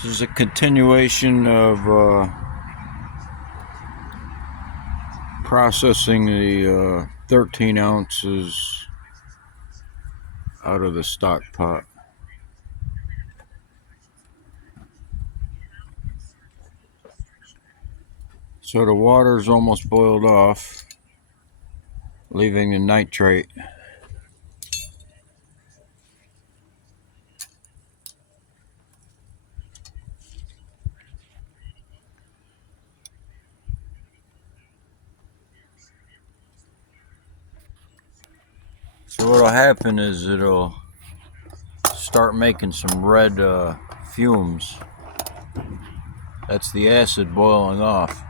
This is a continuation of processing the 13 ounces out of the stock pot. So the water is almost boiled off, leaving the nitrate. So what'll happen is it'll start making some red fumes. That's the acid boiling off.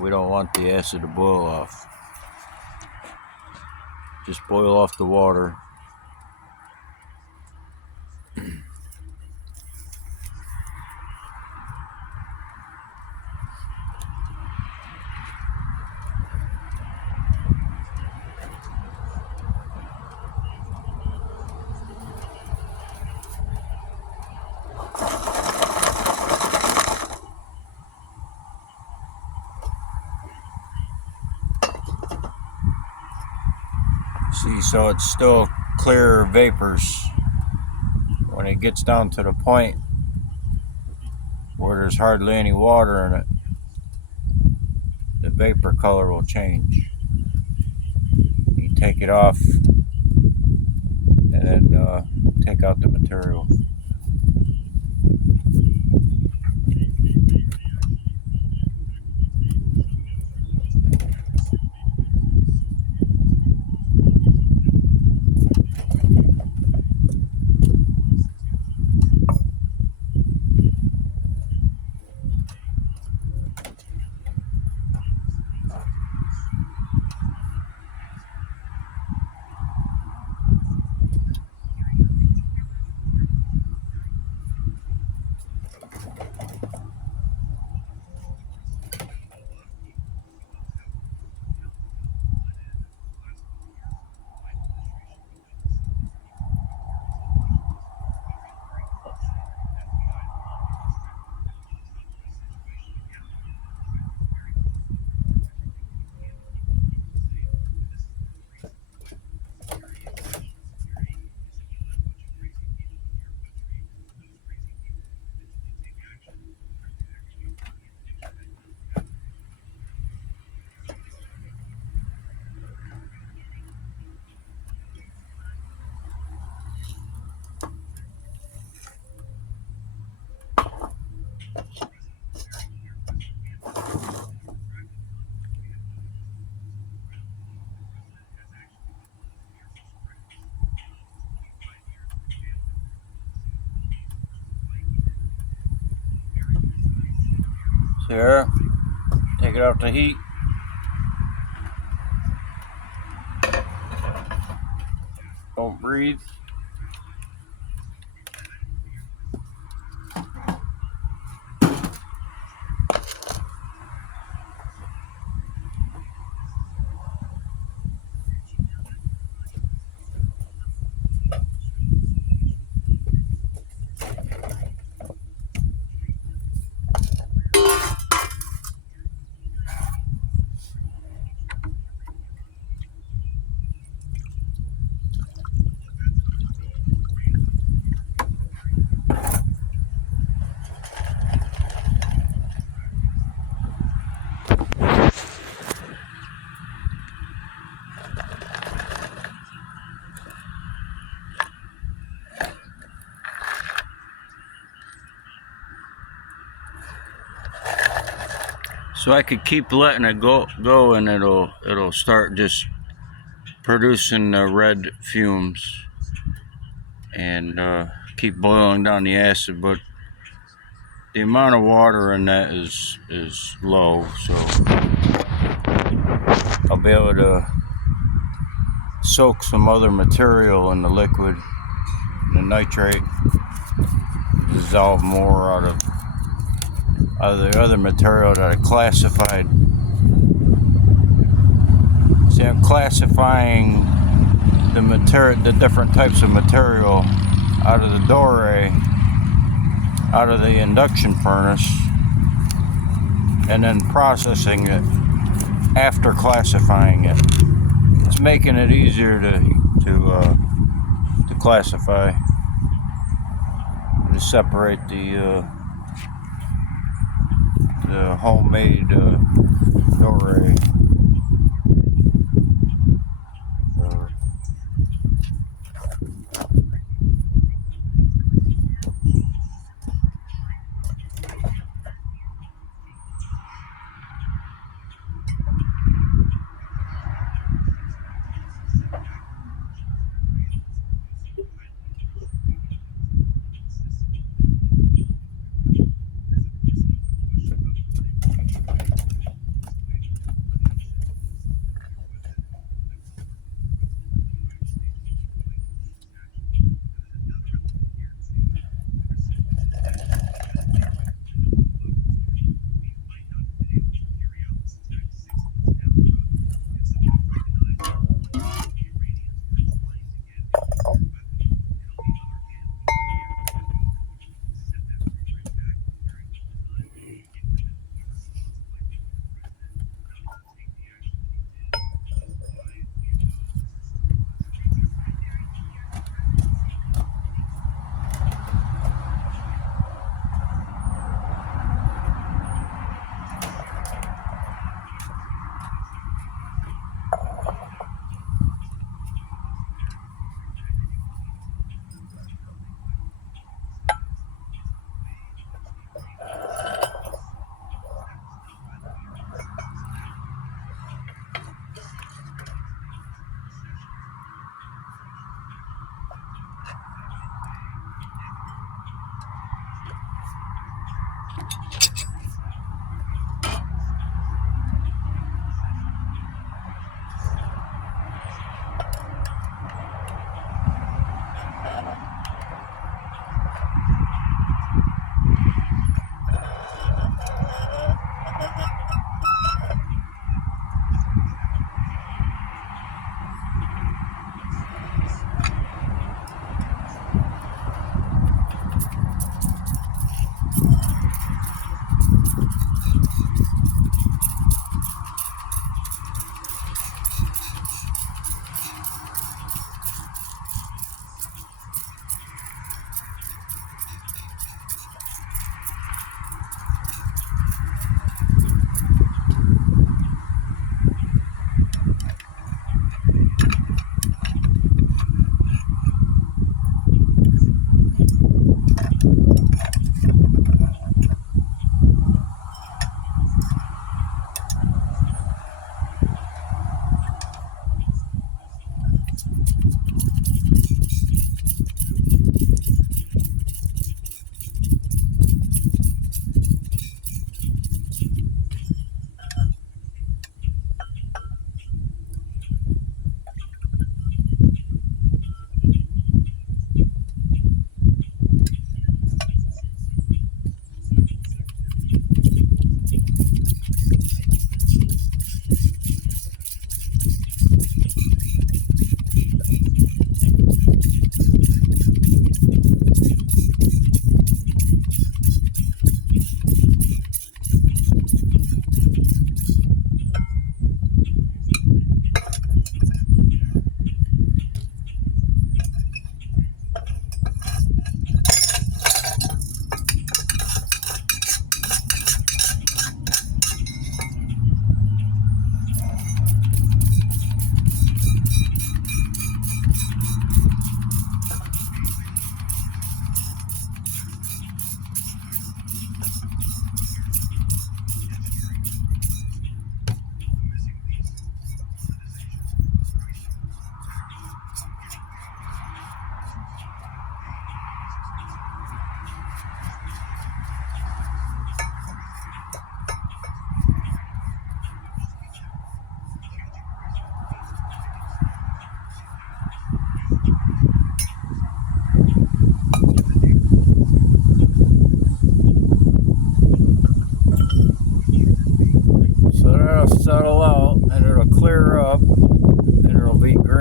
We don't want the acid to boil off. Just boil off the water. See, so it's still clear vapors. When it gets down to the point where there's hardly any water in it, the vapor color will change. You take it off and then take out the material. Here, take it off the heat. Don't breathe. So I could keep letting it go and it'll start just producing red fumes and keep boiling down the acid, but the amount of water in that is low, so I'll be able to soak some other material in the liquid, the nitrate, dissolve more out of the other material that I classified See, I'm classifying the different types of material out of the doorway, out of the induction furnace, and then processing it after classifying it. It's making it easier to classify, to separate the homemade doorway.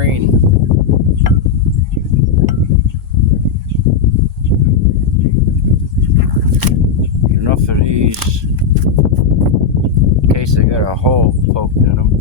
green. Enough of these in case they got a hole poked in them.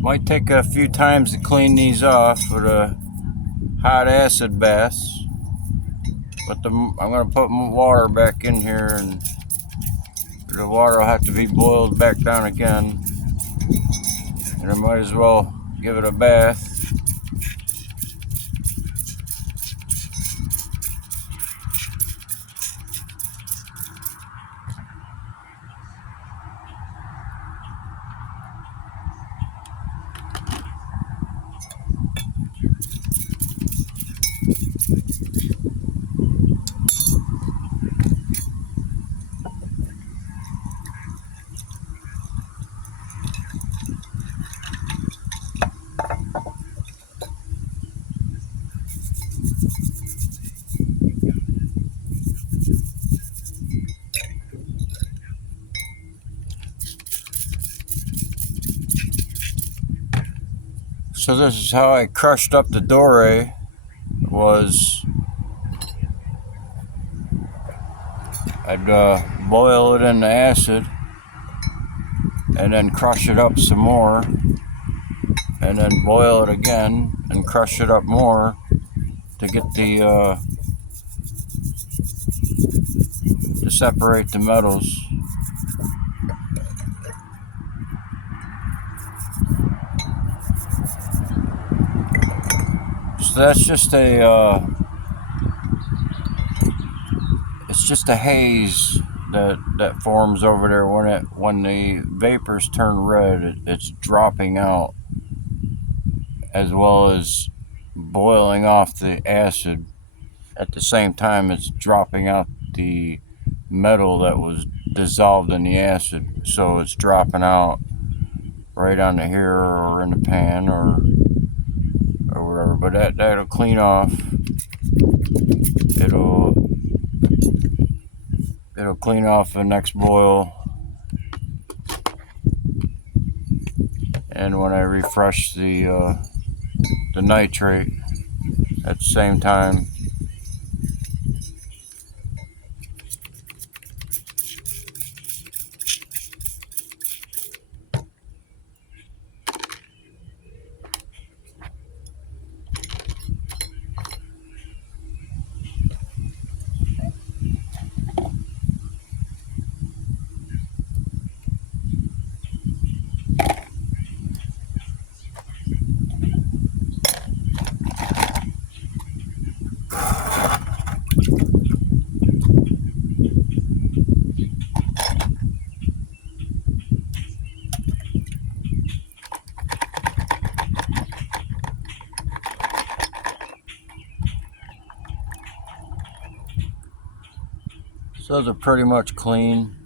Might take a few times to clean these off with a hot acid bath, but I'm going to put water back in here, and the water will have to be boiled back down again, and I might as well give it a bath. So this is how I crushed up the Doré. I'd boil it in the acid and then crush it up some more, and then boil it again and crush it up more to get to separate the metals. So that's just it's just a haze that forms over there when the vapors turn red. It's dropping out, as well as boiling off the acid. At the same time, it's dropping out the metal that was dissolved in the acid. So it's dropping out right onto here or in the pan or whatever. But that'll clean off. It'll It'll clean off the next boil, and when I refresh the nitrate at the same time, so they're pretty much clean.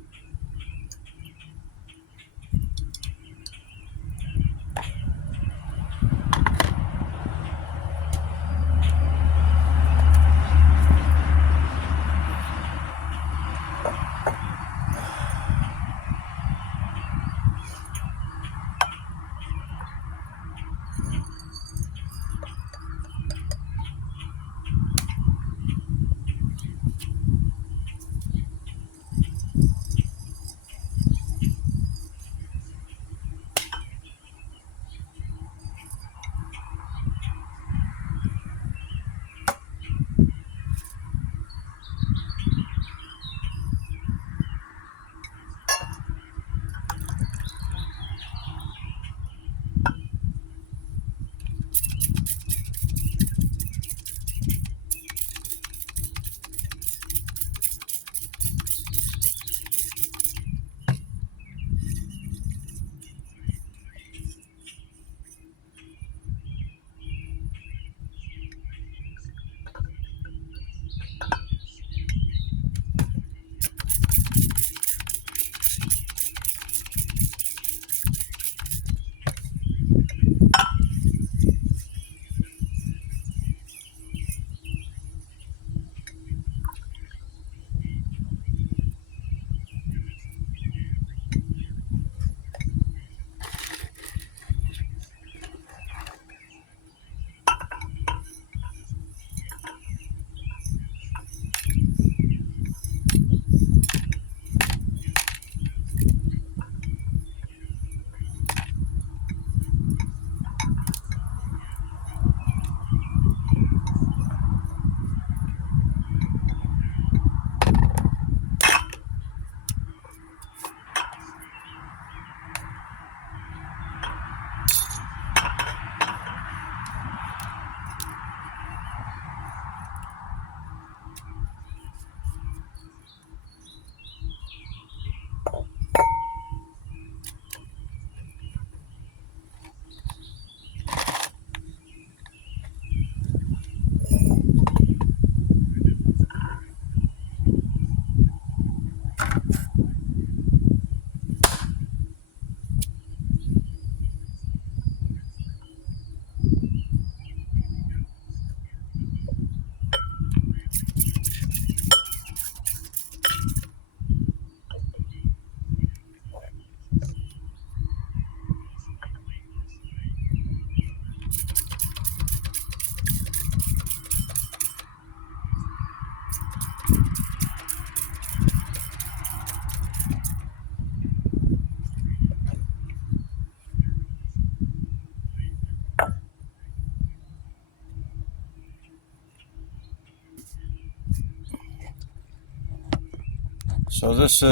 So this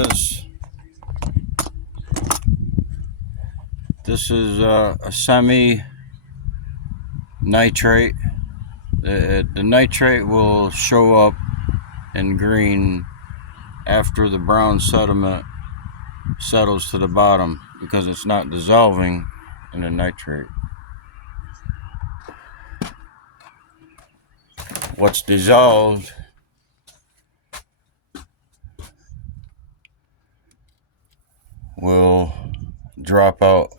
is a semi nitrate. The nitrate will show up in green after the brown sediment settles to the bottom because it's not dissolving in the nitrate. What's dissolved will drop out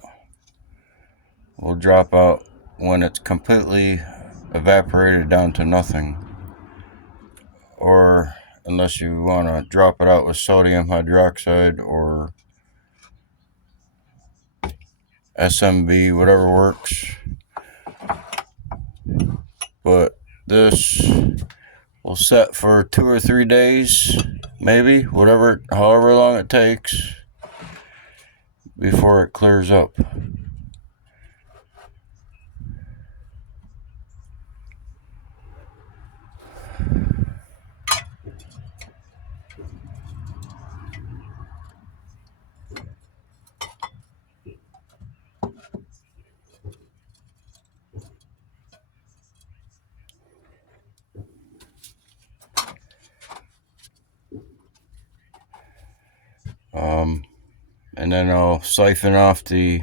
when it's completely evaporated down to nothing, or unless you want to drop it out with sodium hydroxide or SMB, whatever works. But this will set for 2 or 3 days, maybe, however long it takes before it clears up. And then I'll siphon off when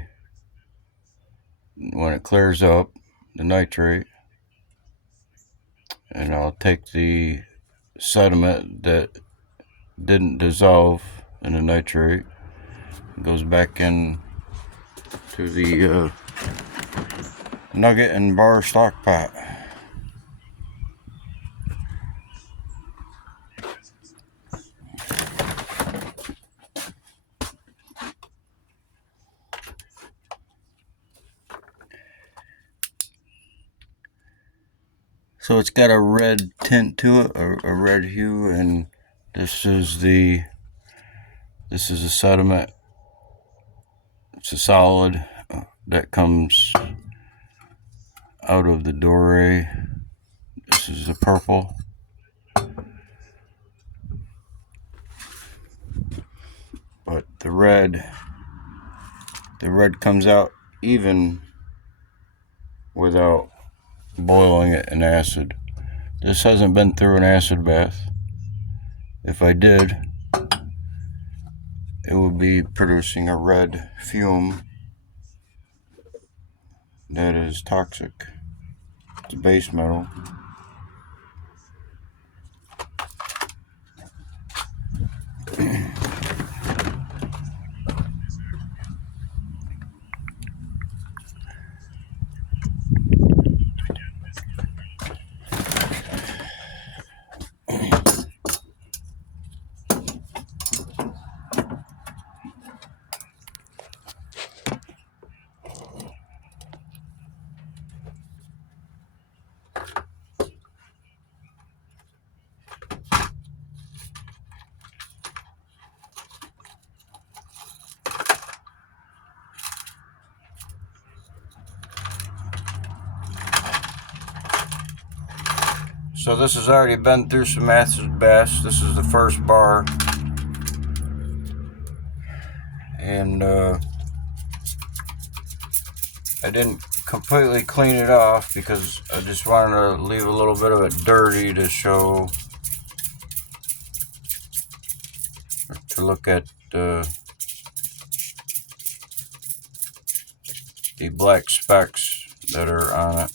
it clears up, the nitrate, and I'll take the sediment that didn't dissolve in the nitrate. It goes back in to the nugget and bar stockpot. So it's got a red tint to it, a red hue, and this is a sediment. It's a solid that comes out of the doré. This is the purple. But the red comes out even without boiling it in acid. This hasn't been through an acid bath. If I did, it would be producing a red fume that is toxic. It's a base metal. So this has already been through some acid baths. This is the first bar. And I didn't completely clean it off because I just wanted to leave a little bit of it dirty to show, to look at the black specks that are on it.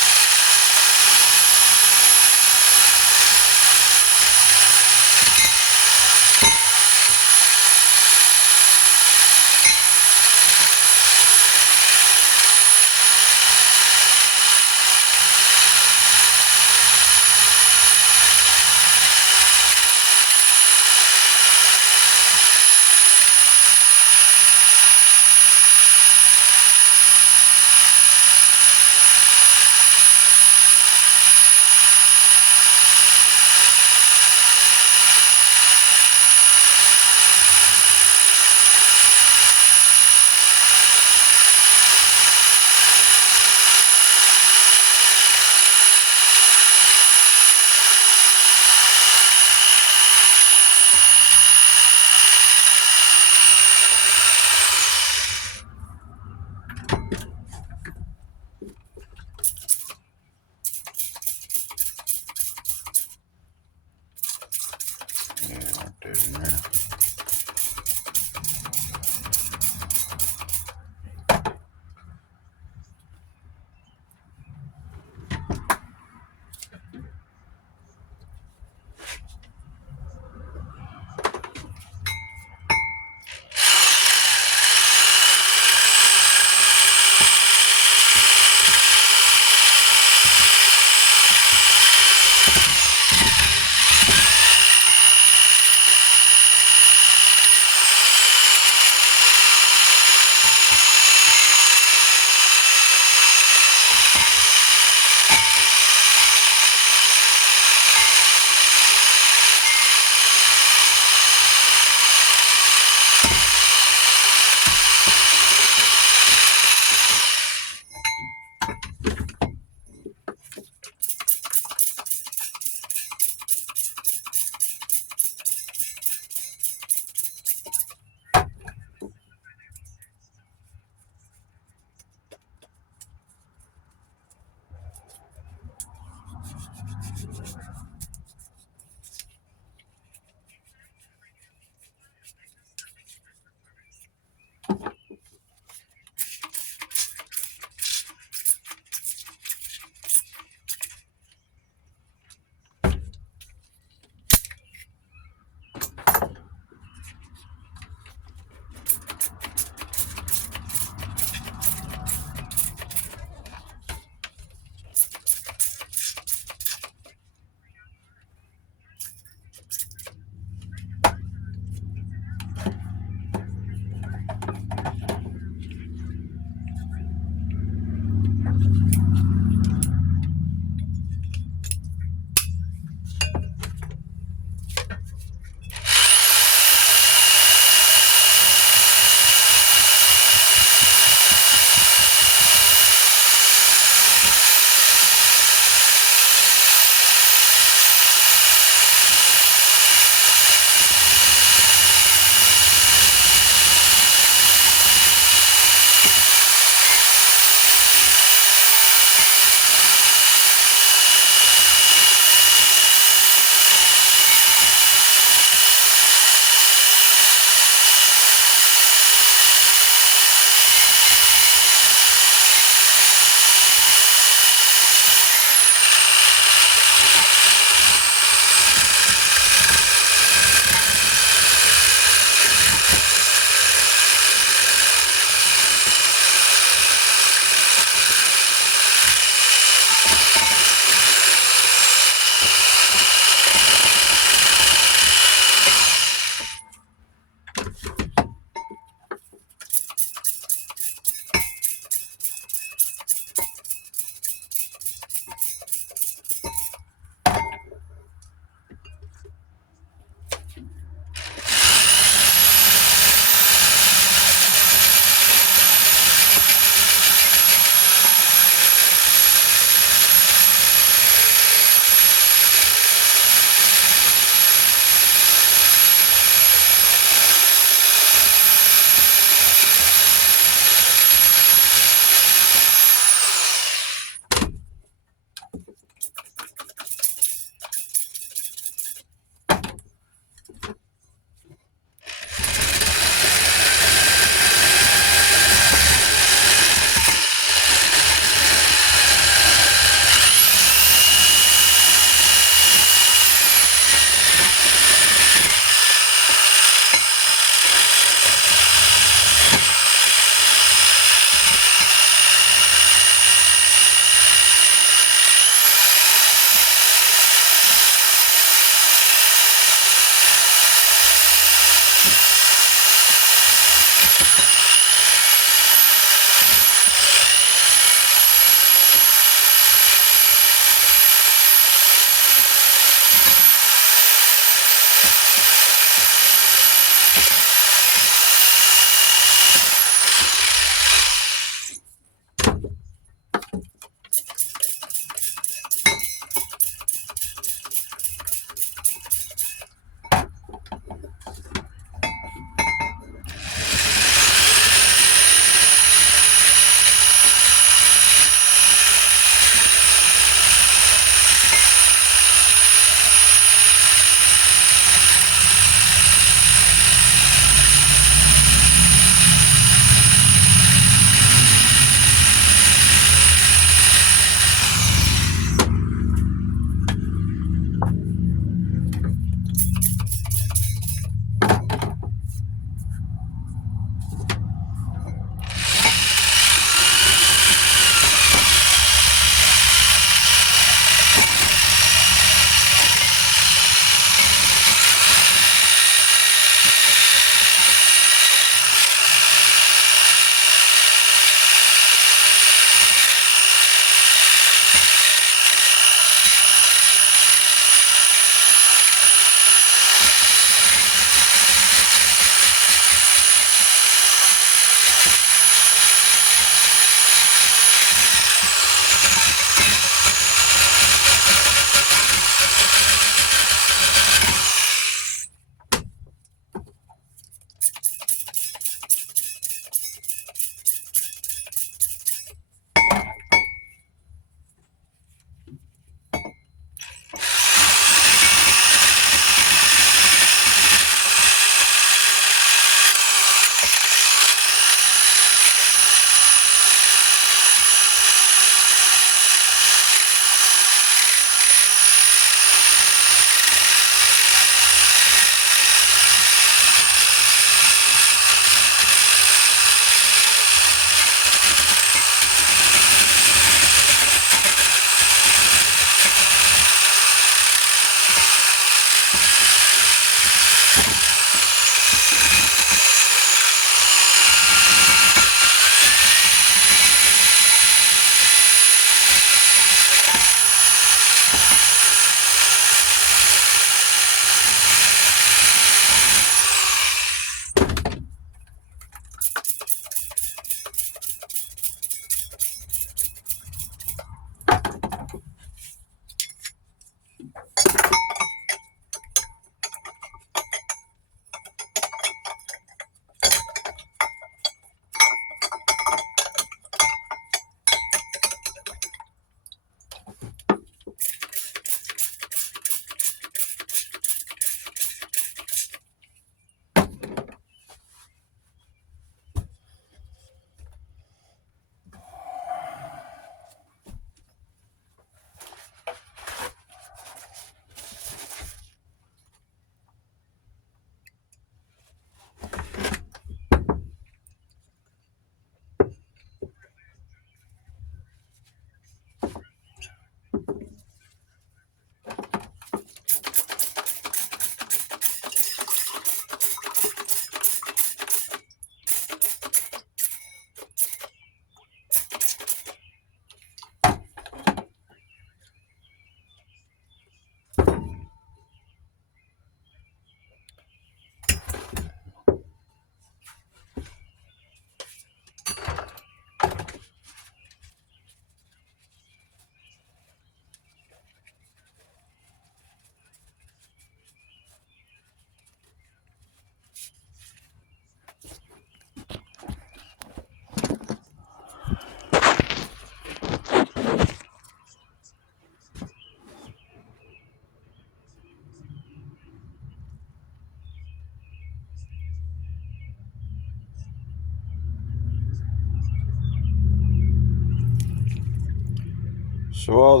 So all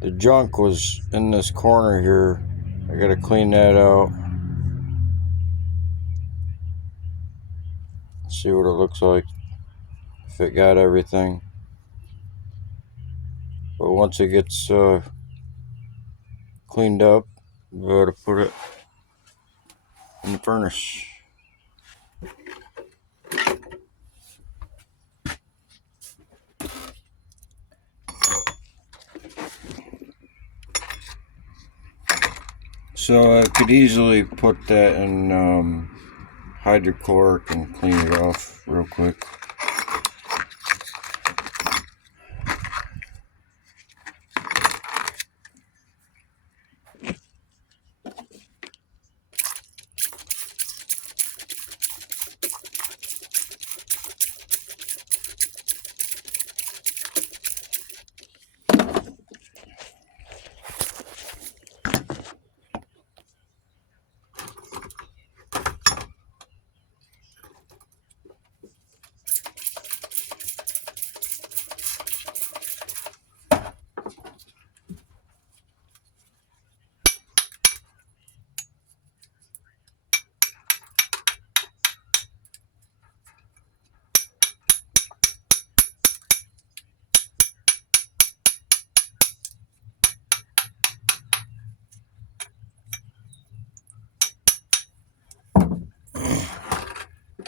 the junk was in this corner here. I gotta clean that out. See what it looks like, if it got everything. But once it gets cleaned up, we gotta put it in the furnace. So I could easily put that in hydrochloric and clean it off real quick.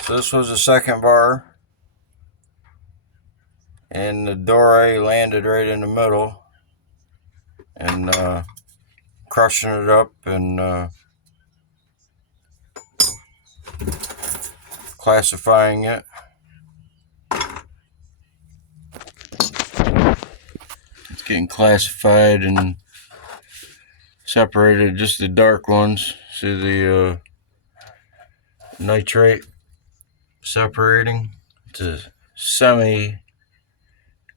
So this was the second bar, and the Dore landed right in the middle, and crushing it up and classifying it. It's getting classified and separated, just the dark ones. See the nitrate separating to semi,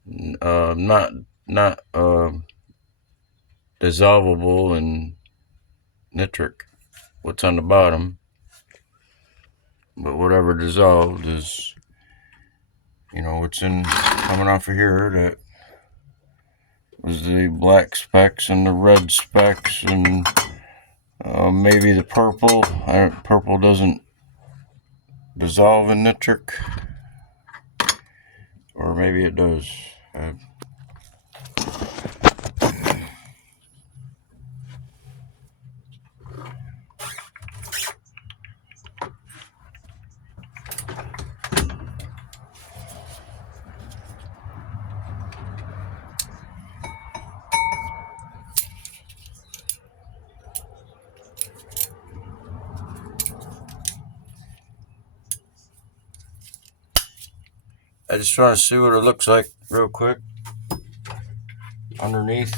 not dissolvable, and nitric, what's on the bottom. But whatever dissolved is, what's in coming off of here. That was the black specks and the red specks, and maybe the purple. Purple doesn't dissolve in nitric, or maybe it does. I just want to see what it looks like real quick underneath.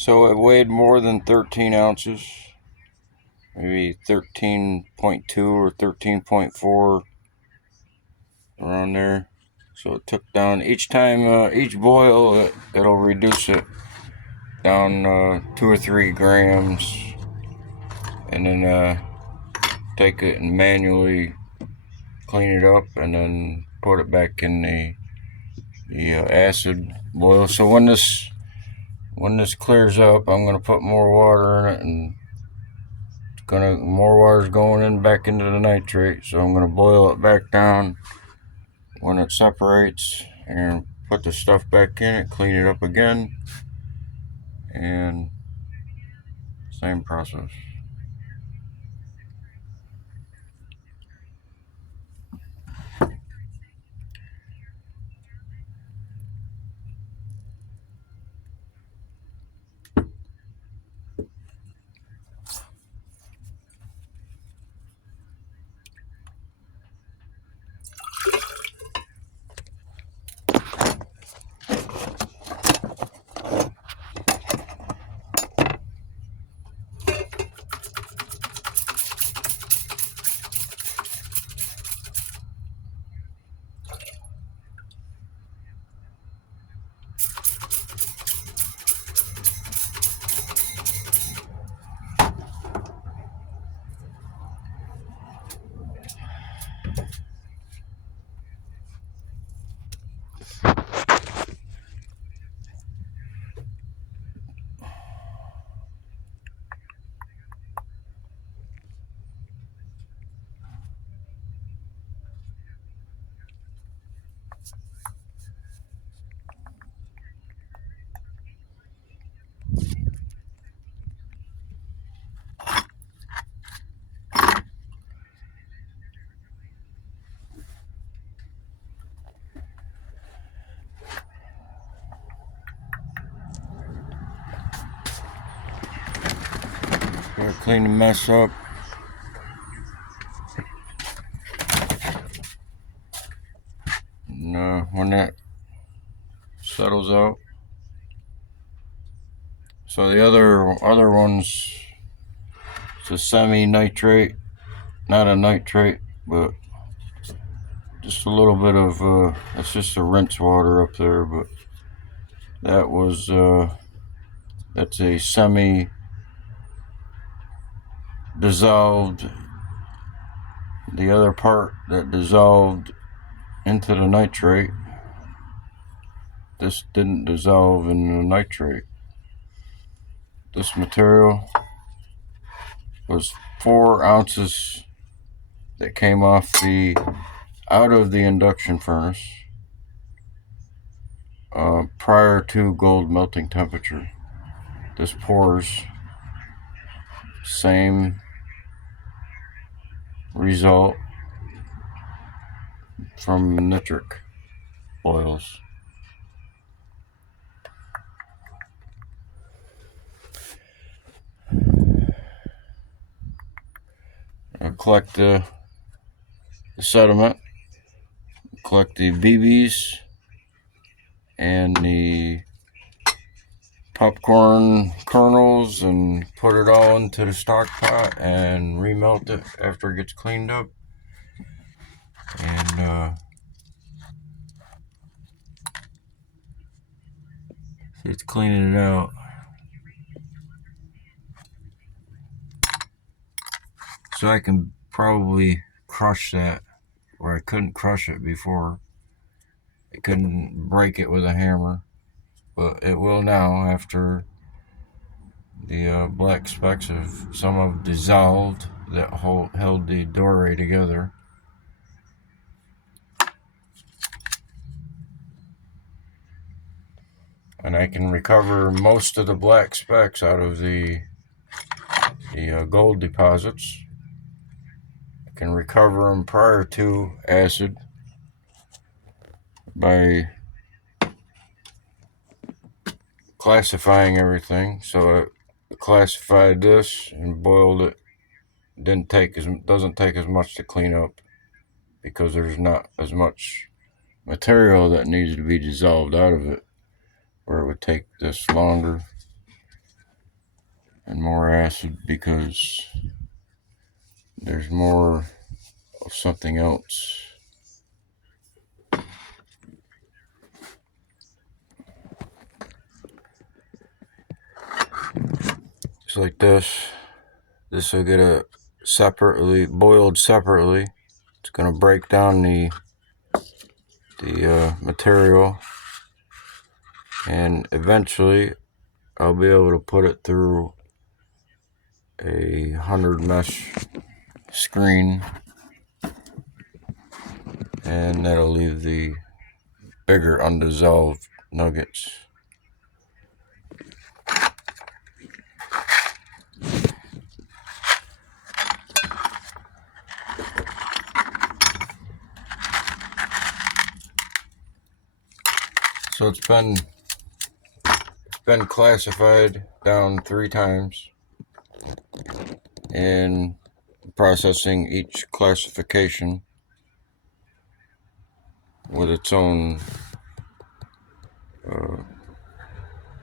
So it weighed more than 13 ounces, maybe 13.2 or 13.4, around there. So it took down each time, each boil, it'll reduce it down 2 or 3 grams, and then take it and manually clean it up, and then put it back in the acid boil. So when this clears up, I'm gonna put more water in it, and more water's going in back into the nitrate. So I'm gonna boil it back down when it separates, and put the stuff back in it, clean it up again, and same process. Gotta clean the mess up. And when that settles out. So the other ones, it's a semi-nitrate, not a nitrate, but just a little bit of it's just a rinse water up there. But that was that's a semi dissolved. The other part that dissolved into the nitrate, this didn't dissolve in the nitrate. This material was 4 ounces that came off out of the induction furnace prior to gold melting temperature. This pours, same result from nitric oils. I collect the sediment, collect the BBs and the popcorn kernels, and put it all into the stockpot and remelt it after it gets cleaned up. And it's cleaning it out. So I can probably crush that, where I couldn't crush it before. I couldn't break it with a hammer, but it will now after the black specks have dissolved that held the doorway together. And I can recover most of the black specks out of the gold deposits. I can recover them prior to acid by classifying everything. So I classified this and boiled it. Doesn't take as much to clean up, because there's not as much material that needs to be dissolved out of it, where it would take this longer. and more acid because there's more of something else. Just like this. This will get boiled separately. It's going to break down the material, and eventually I'll be able to put it through a 100 mesh screen, and that'll leave the bigger undissolved nuggets. So it's been classified down 3 times in processing each classification with its own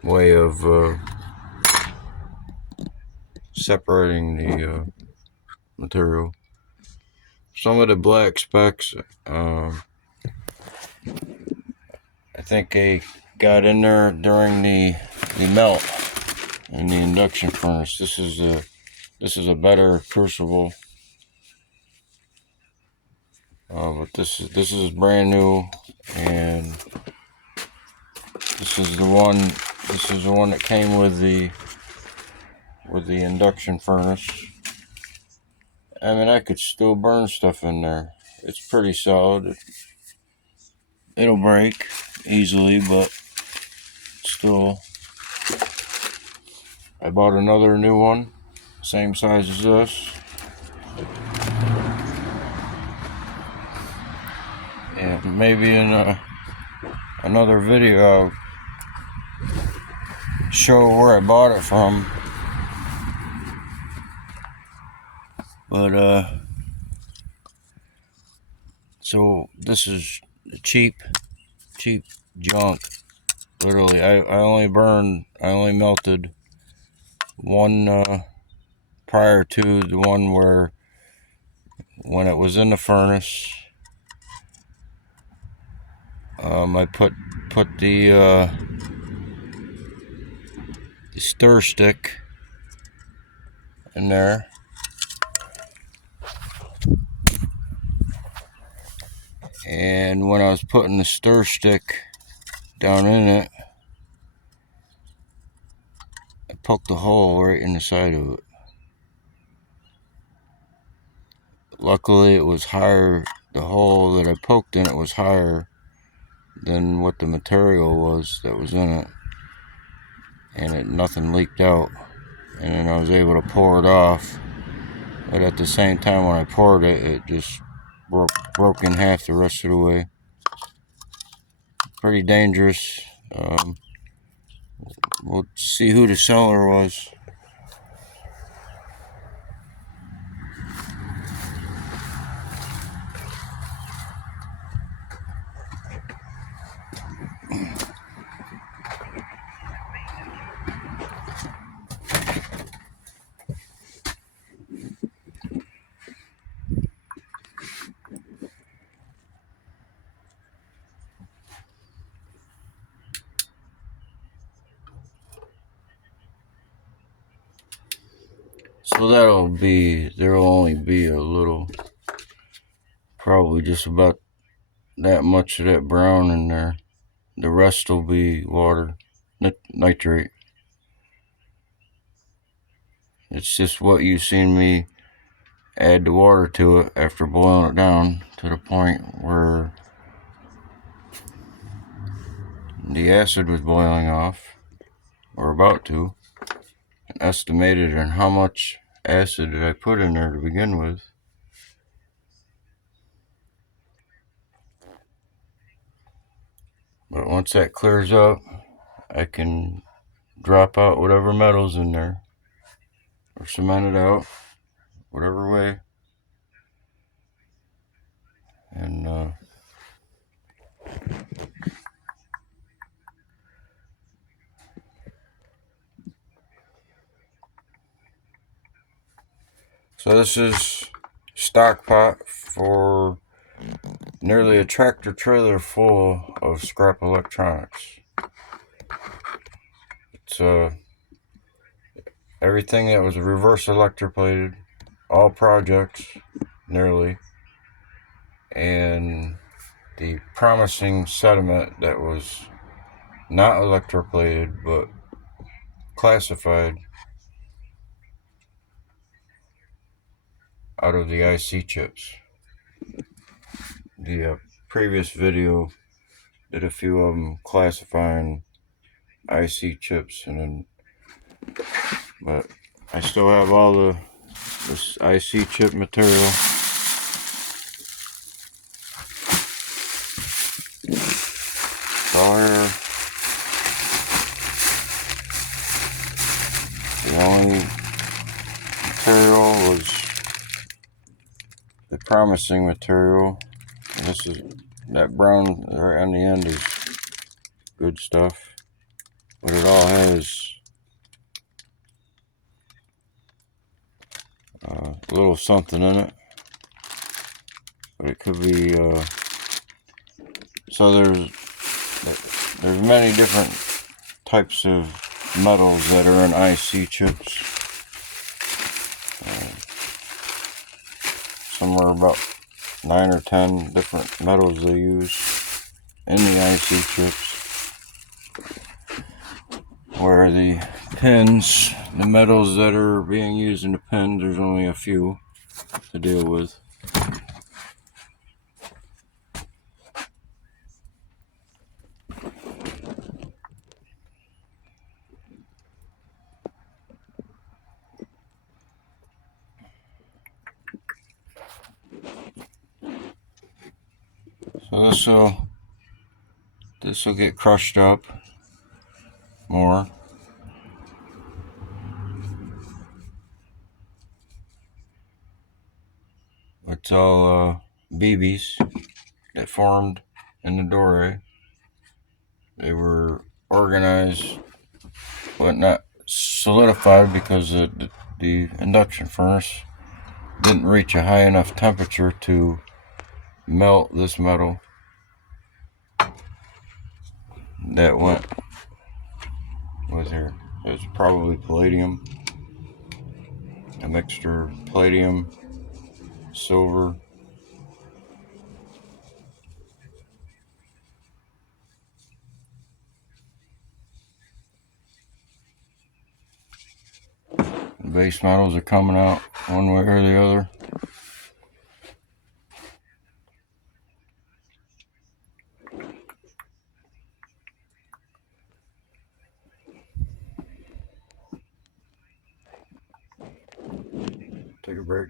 way of separating the material. Some of the black specks, I think they got in there during the melt in the induction furnace. This is a better crucible, but this is brand new, and this is the one that came with the induction furnace. I mean, I could still burn stuff in there. It's pretty solid. It'll break easily, but still. I bought another new one, same size as this. And maybe in another video I'll show where I bought it from. But so this is cheap junk. Literally, I only melted one prior to the one where, when it was in the furnace, I put the stir stick in there, and when I was putting the stir stick down in it, I poked a hole right in the side of it. Luckily, it was higher. The hole that I poked in it was higher than what the material was that was in it, and nothing leaked out. And then I was able to pour it off. But at the same time, when I poured it, it just broke in half the rest of the way. Pretty dangerous. We'll see who the seller was. So there'll only be a little, probably just about that much of that brown in there. The rest will be water, nitrate. It's just what you've seen me add the water to it after boiling it down to the point where the acid was boiling off, or about to, and estimated on how much acid did I put in there to begin with. But once that clears up, I can drop out whatever metal's in there, or cement it out, whatever way, and So this is stock pot for nearly a tractor trailer full of scrap electronics. It's everything that was reverse electroplated, all projects, nearly, and the promising sediment that was not electroplated but classified out of the IC chips. The previous video did a few of them classifying IC chips, but I still have all this IC chip material. So here, the only material was the promising material. And this is that brown right on the end is good stuff, but it all has a little something in it. But it could be so there's many different types of metals that are in IC chips. Somewhere about 9 or 10 different metals they use in the IC chips. Where the pins, the metals that are being used in the pins, there's only a few to deal with. So this will get crushed up more. It's all BBs that formed in the doorway. They were organized, but not solidified because the induction furnace didn't reach a high enough temperature to melt this metal that went with here. It's probably palladium, a mixture of palladium, silver, the base metals are coming out one way or the other. Take a break.